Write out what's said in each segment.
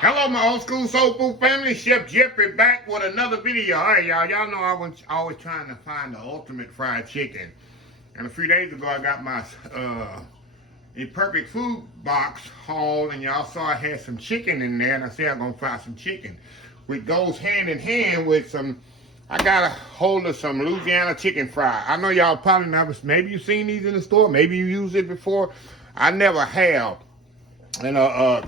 Hello, my old school soul food family. Chef Jeffrey back with another video. All right, y'all. Y'all know I was always trying to find the ultimate fried chicken. And a few days ago, I got my Imperfect Food box haul, and y'all saw I had some chicken in there, and I said I'm gonna fry some chicken, which goes hand in hand with some. I got a hold of some Louisiana chicken fry. I know y'all probably never. Maybe you've seen these in the store. Maybe you used it before. I never have. And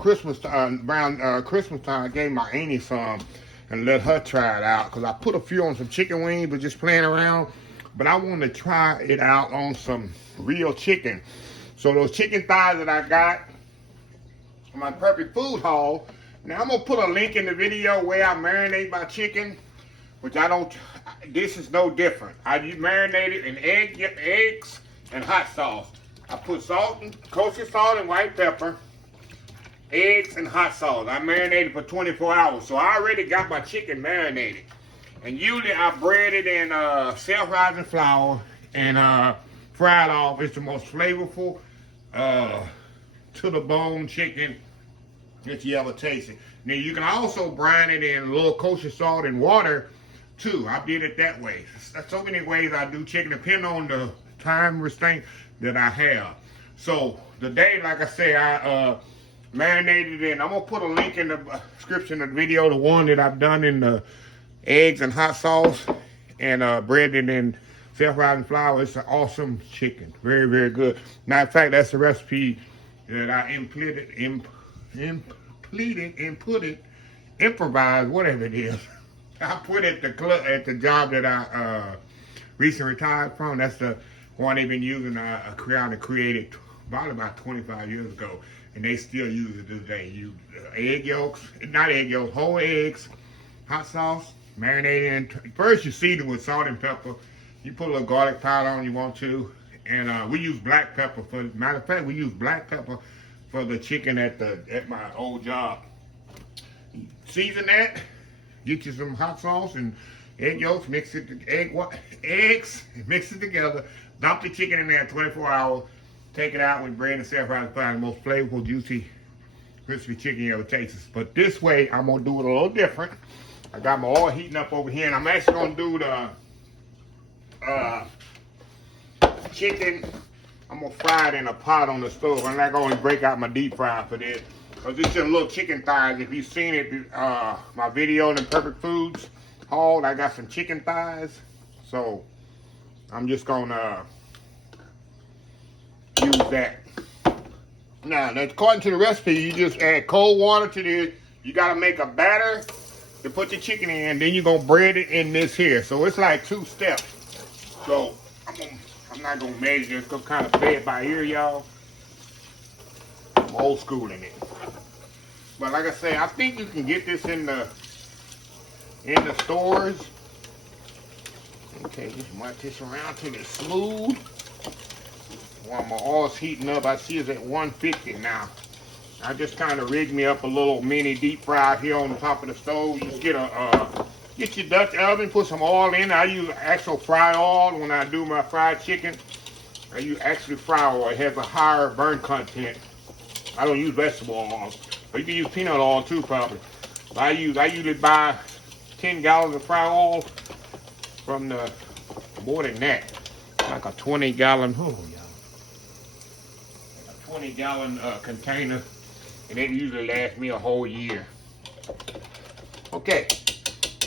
Christmas around Christmas time, I gave my auntie some and let her try it out because I put a few on some chicken wings, but just playing around. But I wanted to try it out on some real chicken. So those chicken thighs that I got on my perfect food haul. Now I'm gonna put a link in the video where I marinate my chicken, which I don't. This is no different. I marinate it in eggs and hot sauce. I put salt and kosher salt and white pepper. Eggs and hot sauce. I marinated for 24 hours. So I already got my chicken marinated. And usually I bread it in self-rising flour and fry it off. It's the most flavorful, to the bone chicken that you ever tasted. Now you can also brine it in a little kosher salt and water too. I did it that way. There's so many ways I do chicken depending on the time restraint that I have. So today, like I say, I marinated in. I'm gonna put a link in the description of the video, the one that I've done in the eggs and hot sauce and breaded in self-rising flour. It's an awesome chicken, very, very good. Matter of fact, that's the recipe that I improvised, whatever it is. I put at the job that I recently retired from. That's the one they've been using. I created probably about 25 years ago. And they still use it today. You egg yolks, not egg yolks, whole eggs, hot sauce, marinated in. First you season with salt and pepper. You put a little garlic powder on you want to. And we use black pepper for, matter of fact, we use black pepper for the chicken at my old job. Season that, get you some hot sauce and egg yolks, mix it, eggs, mix it together, dump the chicken in there 24 hours. Take it out with bread and self-rising flour, the most flavorful, juicy, crispy chicken you ever tasted. But this way, I'm gonna do it a little different. I got my oil heating up over here, and I'm actually gonna do the chicken. I'm gonna fry it in a pot on the stove. I'm not gonna break out my deep fryer for this, cause it's just little chicken thighs. If you've seen it, my video in the Perfect Foods haul, I got some chicken thighs. So I'm just gonna use that. Now, according to the recipe, you just add cold water to this. You gotta make a batter to put the chicken in, then you're gonna bread it in this here. So it's like 2 steps. So I'm not gonna measure, it's gonna kind of play it by ear, y'all. I'm old school in it. But like I say, I think you can get this in the stores. Okay, just wipe this around till it's smooth. While my oil's heating up, I see it's at 150 now. I just kind of rigged me up a little mini deep fry here on the top of the stove. You just get your Dutch oven, put some oil in. I use actual fry oil when I do my fried chicken. I use actually fry oil. It has a higher burn content. I don't use vegetable oil, but you can use peanut oil too, probably. I usually buy 10 gallons of fry oil from the, more than that, like a 20-gallon. 20-gallon container, and it usually lasts me a whole year. Okay,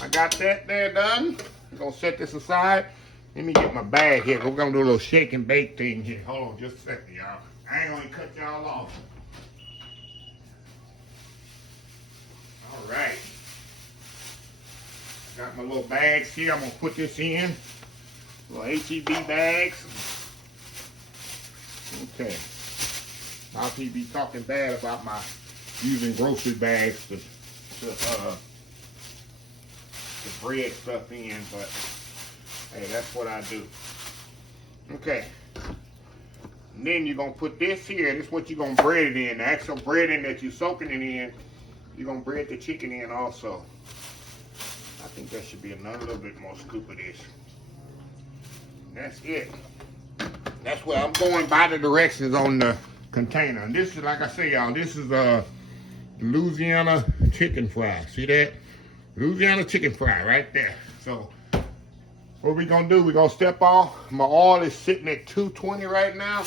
I got that there done. I'm gonna set this aside. Let me get my bag here. We're gonna do a little shake and bake thing here. Hold on just a second, y'all. I ain't gonna cut y'all off. All right. Got my little bags here. I'm gonna put this in. Little HEB bags. Okay. A lot of people be talking bad about my using grocery bags to bread stuff in, but hey, that's what I do. Okay. And then you're gonna put this here. This is what you're gonna bread it in. The actual breading that you're soaking it in, you're gonna bread the chicken in also. I think that should be another little bit more scoop of this. That's it. That's where I'm going by the directions on the container. And this is, like I say, y'all, this is Louisiana chicken fry. See that? Louisiana chicken fry right there. So what we gonna do, we gonna step off. My oil is sitting at 220 right now.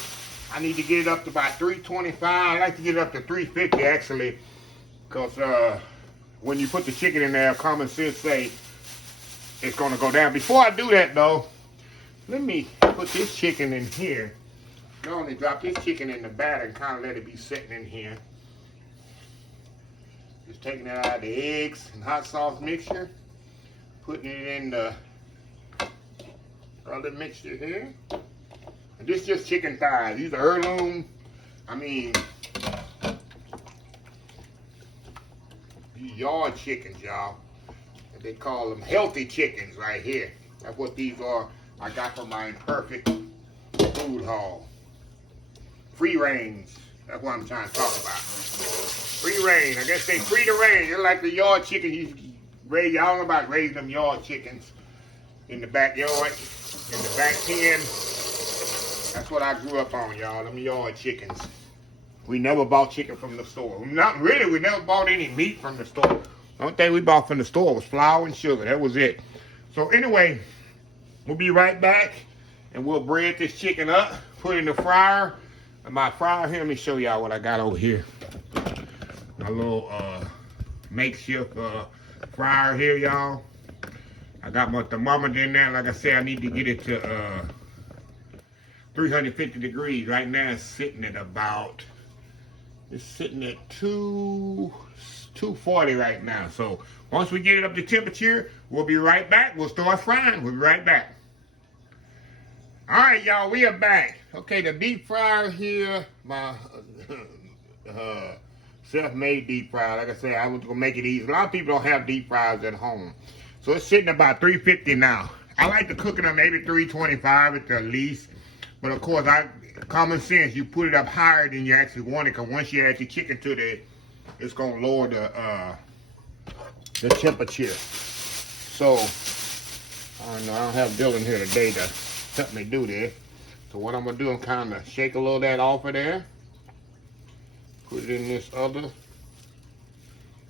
I need to get it up to about 325. I like to get it up to 350 actually, because when you put the chicken in there, common sense say it's gonna go down. Before I do that though, let me put this chicken in here. Go on and drop this chicken in the batter and kind of let it be sitting in here. Just taking it out of the eggs and hot sauce mixture, putting it in the other mixture here. And this is just chicken thighs. These are heirloom. I mean, yard chickens, y'all. They call them healthy chickens right here. That's what these are. I got from my Imperfect food hall. Free range. That's what I'm trying to talk about. Free range. I guess they free to range. They're like the yard chickens you raise. I don't know about raising them yard chickens in the backyard, in the back pen. That's what I grew up on, y'all. Them yard chickens. We never bought chicken from the store. Not really. We never bought any meat from the store. The only thing we bought from the store was flour and sugar. That was it. So anyway, we'll be right back, and we'll bread this chicken up, put it in the fryer. And my fryer here, let me show y'all what I got over here. My little makeshift fryer here, y'all. I got my thermometer in there. Like I said, I need to get it to 350 degrees. Right now it's sitting at about, it's sitting at 240 right now. So once we get it up to temperature, we'll be right back. We'll start frying. We'll be right back. All right, y'all, we are back. Okay, the deep fryer here, my self-made deep fryer. Like I said, I was gonna make it easy. A lot of people don't have deep fryers at home. So it's sitting about 350 now. I like to cook it at maybe 325 at the least. But of course, common sense, you put it up higher than you actually want it, because once you add the chicken to it, it's gonna lower the temperature. So I don't know, I don't have Dylan here today to help me do this. So what I'm gonna do, I'm kind of shake a little of that off of there. Put it in this other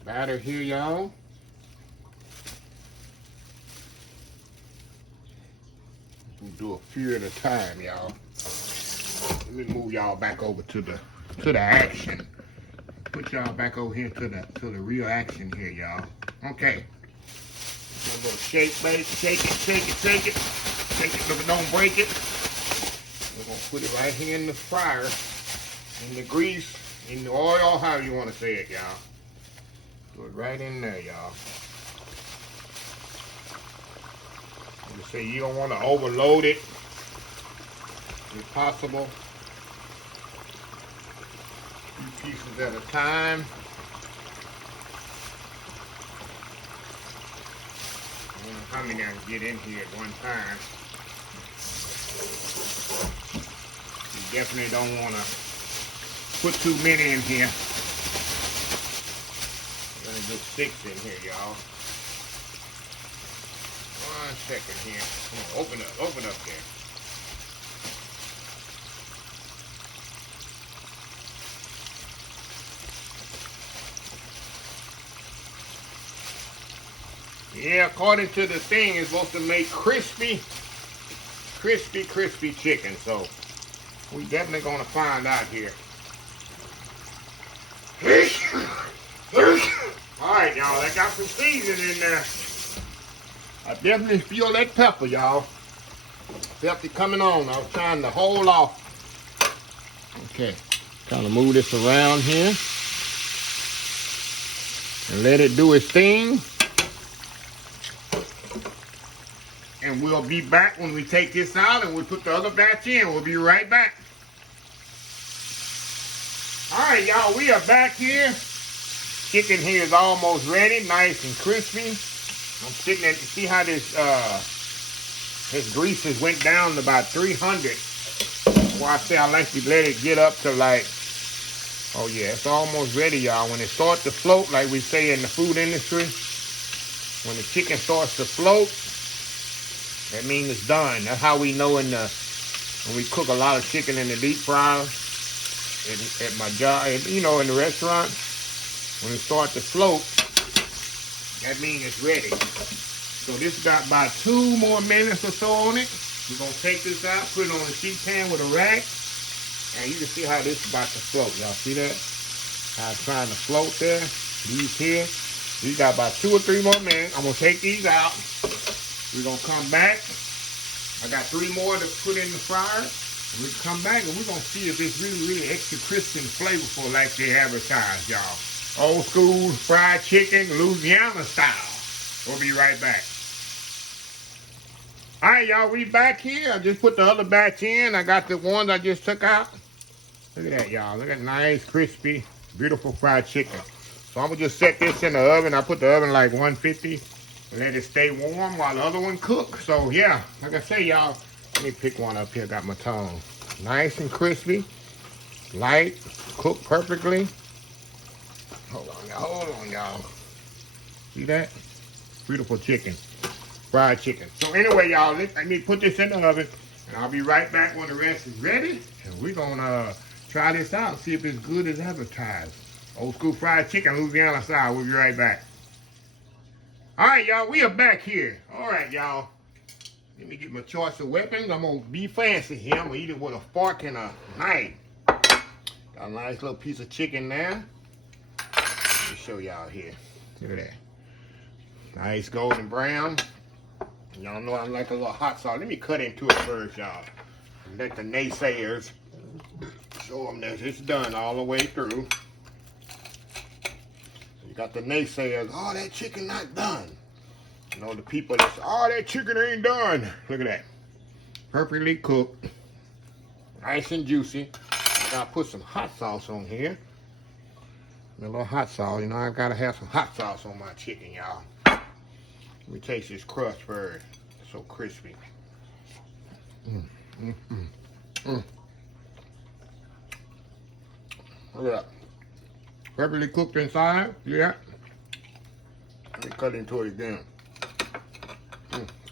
batter here, y'all. We'll do a few at a time, y'all. Let me move y'all back over to the action. Put y'all back over here to the real action here, y'all. Okay. A little shake, bake, shake it, shake it, shake it. Shake it, but don't break it. We're gonna put it right here in the fryer, in the grease, in the oil, however you want to say it, y'all. Put it right in there, y'all. You say you don't want to overload it, if possible. A few pieces at a time. I don't know how many I can get in here at one time. You definitely don't want to put too many in here. I'm going to do 6 in here, y'all. 1 second here. Come on, open up there. Yeah, according to the thing, it's supposed to make crispy chicken. So we definitely gonna find out here. All right, y'all, I got some seasoning in there. I definitely feel that pepper, y'all. Pepper coming on. I was trying to hold off. Okay, kind of move this around here and let it do its thing. And we'll be back when we take this out and we'll put the other batch in. We'll be right back. All right, y'all, we are back here. Chicken here is almost ready, nice and crispy. I'm sitting at, see how this grease has went down to about 300. Well, I say I like to let it get up to like, oh yeah, it's almost ready, y'all. When it starts to float, like we say in the food industry, when the chicken starts to float, that means it's done. That's how we know when we cook a lot of chicken in the deep fryer at my job, you know, in the restaurant. When it starts to float, that means it's ready. So this got about 2 more minutes or so on it. We're gonna take this out, put it on the sheet pan with a rag, and you can see how this is about to float. Y'all see that? How it's trying to float there. These here. These got about 2 or 3 more minutes. I'm gonna take these out. We're gonna come back. I got 3 more to put in the fryer. We'll come back and we're gonna see if it's really, really extra crispy and flavorful like they advertise, y'all. Old school fried chicken, Louisiana style. We'll be right back. All right, y'all, we back here. I just put the other batch in. I got the ones I just took out. Look at that, y'all. Look at that nice, crispy, beautiful fried chicken. So I'm gonna just set this in the oven. I put the oven like 150 and let it stay warm while the other one cooks. So yeah, like I say, y'all, let me pick one up here. Got my tongue. Nice and crispy, light, cooked perfectly. Hold on, y'all. See that? Beautiful chicken, fried chicken. So anyway, y'all, let me put this in the oven, and I'll be right back when the rest is ready. And we're gonna try this out and see if it's good as advertised. Old school fried chicken, Louisiana style. We'll be right back. All right, y'all, we are back here. All right, y'all. Let me get my choice of weapons. I'm gonna be fancy here. I'm gonna eat it with a fork and a knife. Got a nice little piece of chicken there. Let me show y'all here. Look at that. Nice golden brown. Y'all know I like a little hot sauce. Let me cut into it first, y'all. Let the naysayers show them that it's done all the way through. You got the naysayers, oh, that chicken not done. You know, the people that say, oh, that chicken ain't done. Look at that. Perfectly cooked. Nice and juicy. I gotta put some hot sauce on here. A little hot sauce. You know, I gotta have some hot sauce on my chicken, y'all. Let me taste this crust first. It's so crispy. Look at that. Perfectly cooked inside. Yeah. Let me cut into it again.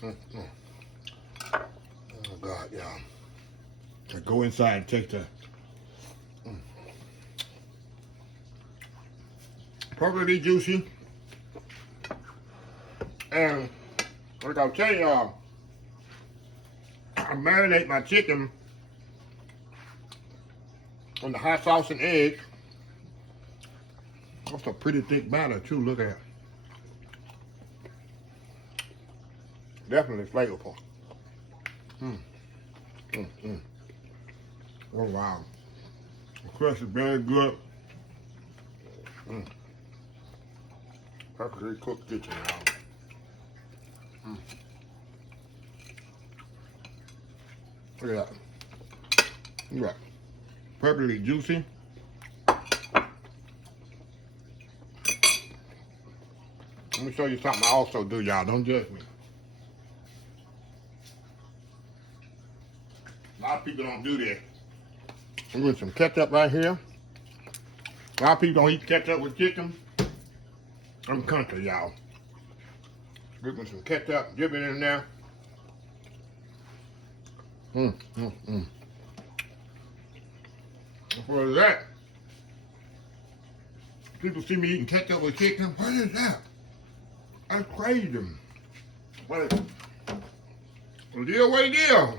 Oh God, y'all. I go inside and take the perfectly juicy. And like I'll tell y'all, I marinate my chicken on the hot sauce and eggs. That's a pretty thick batter too, look at it. Definitely flavorful. Oh wow. The crust is very good. Perfectly cooked chicken, y'all. Look at that. Look at that. Perfectly juicy. Let me show you something I also do, y'all. Don't judge me. A lot of people don't do this. I'm doing some ketchup right here. A lot of people don't eat ketchup with chicken. I'm country, y'all. Give me some ketchup, dip it in there. What is that? People see me eating ketchup with chicken. What is that? That's crazy. What is it? Deal what it is.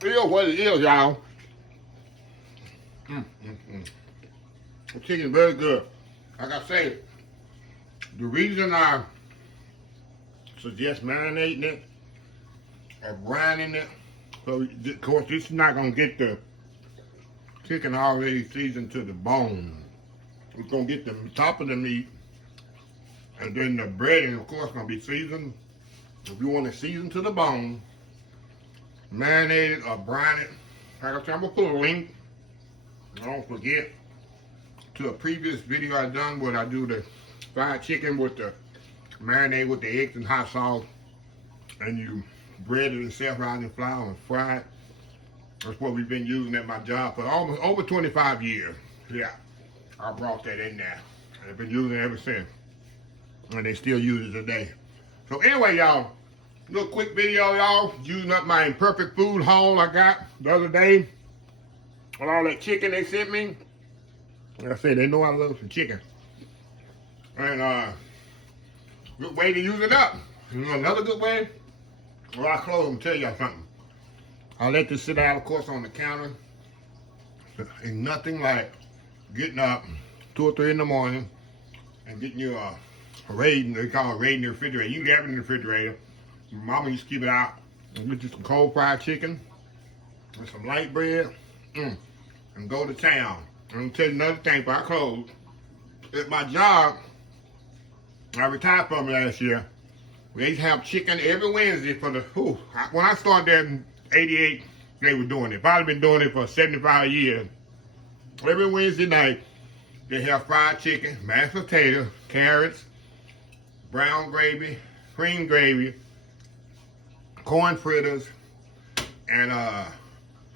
Deal what it is, y'all. The chicken is very good. Like I say, the reason I suggest marinating it or brining it, so of course this is not gonna get the chicken already seasoned to the bone. It's gonna get the top of the meat, and then the bread is of course gonna be seasoned. If you want to season to the bone, marinate it or brine it. Like I said, I'm gonna put a link, don't forget, to a previous video I done where I do the fried chicken with the marinade with the eggs and hot sauce, and you bread it and self-rising flour and fry it. That's what we've been using at my job for almost over 25 years. Yeah, I brought that in there. I've been using it ever since, and they still use it today. So anyway, y'all, little quick video, y'all, using up my imperfect food haul I got the other day with all that chicken they sent me. Like I said, they know I love some chicken. And good way to use it up. You know, another good way, well, I close and tell y'all something. I let this sit out, of course, on the counter. Ain't nothing like getting up 2 or 3 in the morning and getting your raiding, they call it raiding the refrigerator. You can have it in the refrigerator. Mama used to keep it out and get you some cold fried chicken and some light bread and go to town. I'm gonna tell you another thing before I close. At my job, I retired from it last year. We used to have chicken every Wednesday for the, when I started there in 88, they were doing it. Probably been doing it for 75 years. Every Wednesday night, they have fried chicken, mashed potatoes, carrots, brown gravy, cream gravy, corn fritters, and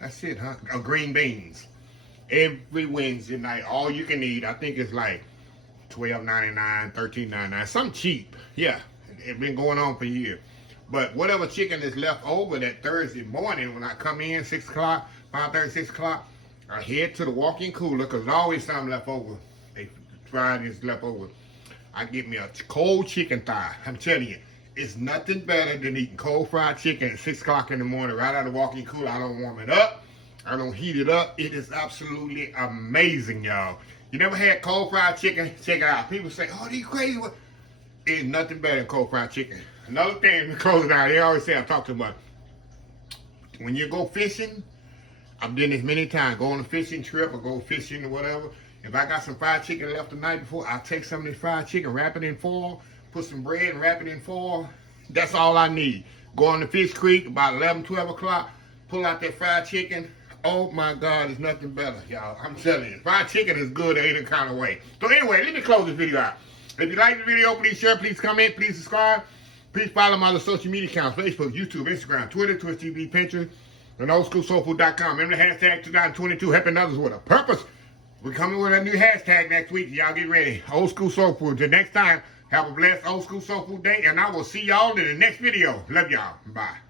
that's it, huh? Green beans. Every Wednesday night, all you can eat. I think it's like $12.99, $13.99, something cheap. Yeah, it's been going on for years. But whatever chicken is left over that Thursday morning when I come in, 6 o'clock, 5:30, 6 o'clock, I head to the walk-in cooler because there's always something left over. They fried this left over. I get me a cold chicken thigh. I'm telling you, it's nothing better than eating cold fried chicken at 6 o'clock in the morning right out of the walk-in cooler. I don't warm it up. I don't heat it up. It is absolutely amazing, y'all. You never had cold fried chicken? Check it out. People say, oh, these crazy. It's nothing better than cold fried chicken. Another thing to close it out, they always say I talk too much. When you go fishing, I've done this many times. Go on a fishing trip or go fishing or whatever. If I got some fried chicken left the night before, I'll take some of this fried chicken, wrap it in foil, put some bread and wrap it in foil. That's all I need. Go on the fish creek about 11, 12 o'clock, pull out that fried chicken. Oh my God, there's nothing better, y'all. I'm telling you. Fried chicken is good in any kind of way. So anyway, let me close this video out. If you like the video, please share, please comment, please subscribe. Please follow my other social media accounts, Facebook, YouTube, Instagram, Twitter, Twitch TV, Pinterest, and oldschoolsoulfood.com. Remember the hashtag 2022, helping others with a purpose. We're coming with a new hashtag next week. Y'all get ready. Old School Soul Food. Till next time, have a blessed Old School Soul Food day, and I will see y'all in the next video. Love y'all. Bye.